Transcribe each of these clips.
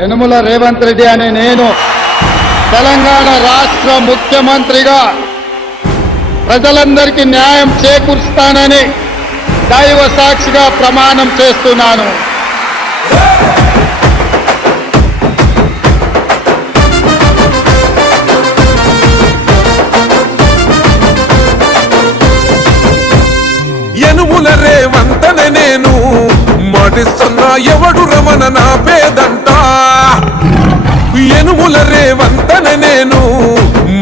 యనుమల రేవంత్ రెడ్డి అనే నేను తెలంగాణ రాష్ట్ర ముఖ్యమంత్రిగా ప్రజలందరికీ న్యాయం చేకూరుస్తానని దైవ సాక్షిగా ప్రమాణం చేస్తున్నాను. యనుమల రేవంతనే నేను మాటిస్తున్నా ఎవడు రమణ నా పేదంట. యనుమల రేవంతనే నేను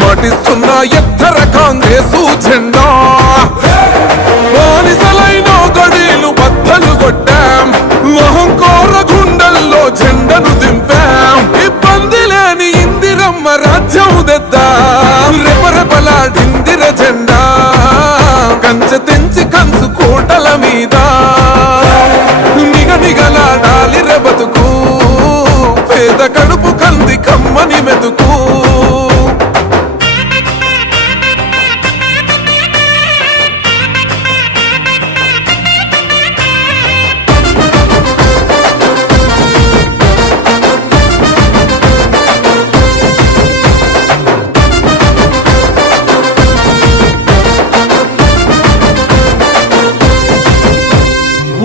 మాటిస్తున్నా ఎత్తర కాంగ్రెసు జెండా. బానిసలైన గడీలు బద్దలు కొట్టాం, అహంకార గుండెల్లో జెండను దింపాం. ఇబ్బంది లేని ఇందిరమ్మ రాజ్యం తెద్దాం. రెపరెపలాడిందిర జెండా కంచె తెంచి కంచు కోటల మీద నిగనిగలాడాలి బతుకు. పేద కడుపు కంది కమ్మని మెతుకు.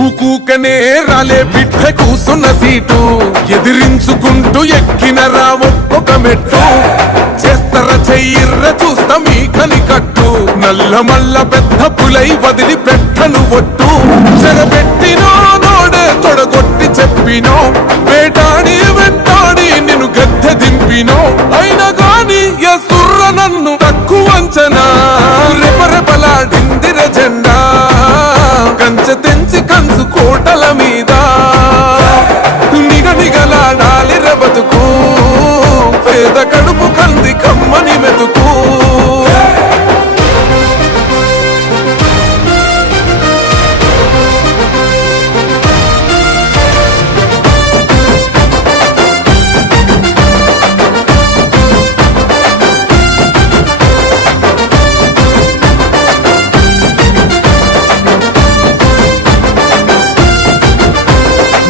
ఊకూకనే రాలే బిడ్డ కూసున్న సీటు ఎదిరించుకుంటూ ఎక్కినరా ఒక్కొక్క మెట్టు. చేస్తర చెయ్యిర్ర చూస్తా మీ కని కట్టు. నల్ల మల్ల పెద్ద పులై వదిలి పెట్టను ఒట్టు. చెరబెట్టినో నోడే తొడగొట్టి చెప్పినో, వేటాడి వెంటాడి నిన్ను గద్దె దింపినో. అయినా గాని ఎసుర్ర నన్ను తక్కువ అంచనా. రెపరెపలాడిందిర జెండా కంచె తెంచి కంచు కోటల మీద నిగనిగలాడాలి బతుకు. పేద కడుపు కంది కమ్మని మెతుకు.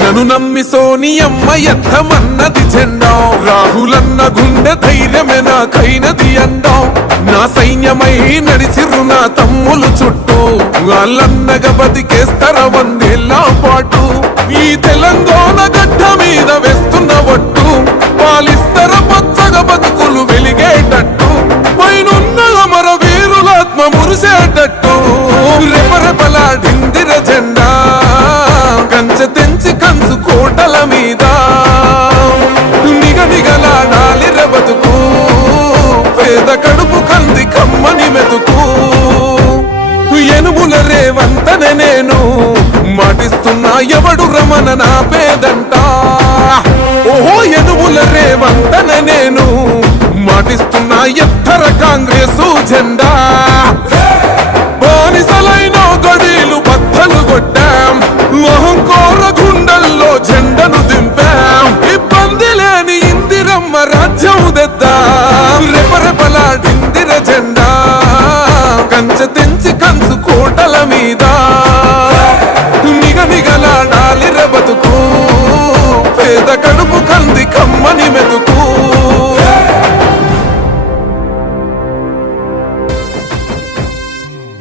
నన్ను నమ్మి సోనియమ్మ ఎత్తమన్నది జెండా. రాహులన్న గుండె ధైర్యమే నాకైనది అండా. నా సైన్యమై నడిచిర్రు నా తమ్ములు చుట్టూ. వాళ్ళన్నగా బతికేస్తర వందేళ్ళ పాటు. ఈ తెలంగాణ గడ్డ మీద వేస్తున్న ఒట్టు. పాలిస్తర పచ్చగా బతుకులు వెలిగేటట్టు. పైనున్న అమర వీరులాత్మ మురిసేటట్టు. రెపరెపలాడిందిర జెండా కంచె తెంచి కంచు కోటల మీద నిగనిగలాడాలి బతుకు. పేద కడుపు కంది కమ్మని మెతుకు. యనుమల రేవంతనే నేను మాటిస్తున్నా ఎవడు రమణ నా పేదంట. ఓహో యనుమల రేవంతనే నేను మాటిస్తున్నా ఎత్తర కాంగ్రెసు జెండా. బానిసలైన గడీలు బద్దలు కొట్టాం, అహంకార గుండెల్లో జెండను దింపాం. ఇబ్బంది లేని ఇందిరమ్మ రాజ్యం తెద్దాం. రెపరెపలాడిందిర జెండా కంచె తెంచి కంచు కోటల మీద నిగనిగలాడాలి బతుకు. పేద కడుపు కంది కమ్మని మెతుకు.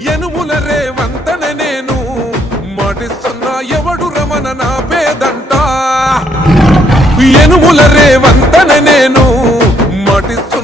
యనుమల రేవంతనే నేను మాటిస్తున్నా ఎవడు రమణ నా పేదంట. యనుమల రేవంతనే నేను మాటిస్తున్నా